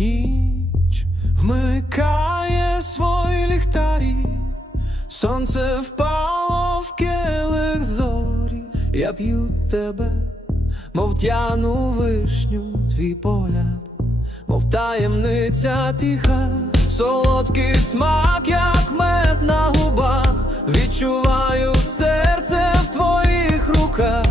ніч. Вмикає свої ліхтарі, сонце впало в келих зорі, я п'ю тебе, мов тяну вишню, твій погляд, мов таємниця тиха, солодкий смак, як мед на губах, відчуваю серце в твоїх руках,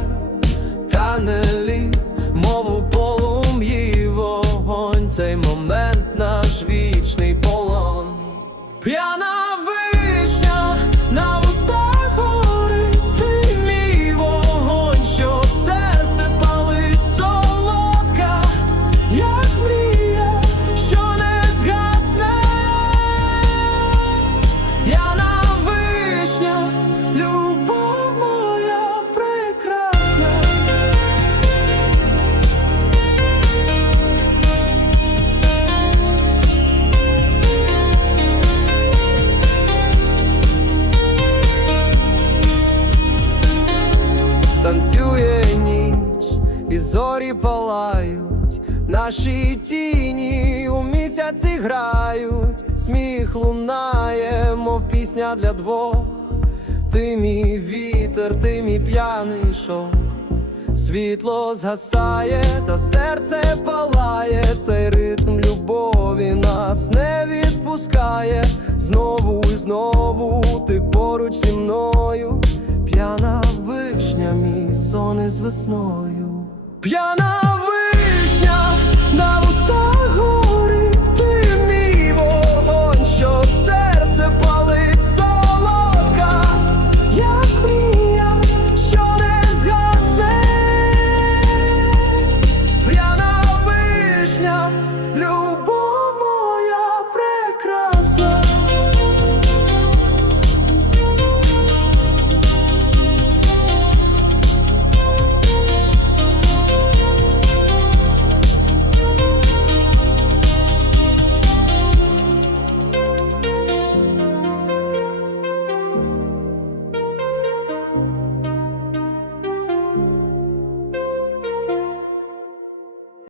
танцює ніч, і зорі палають, наші тіні у місяці грають, сміх лунає, мов пісня для двох. Ти мій вітер, ти мій п'яний шок. Світло згасає, та серце палає, цей ритм любові нас не відпускає. Знову і знову ти поруч зі мною, п'яна вишня, з весною. П'яна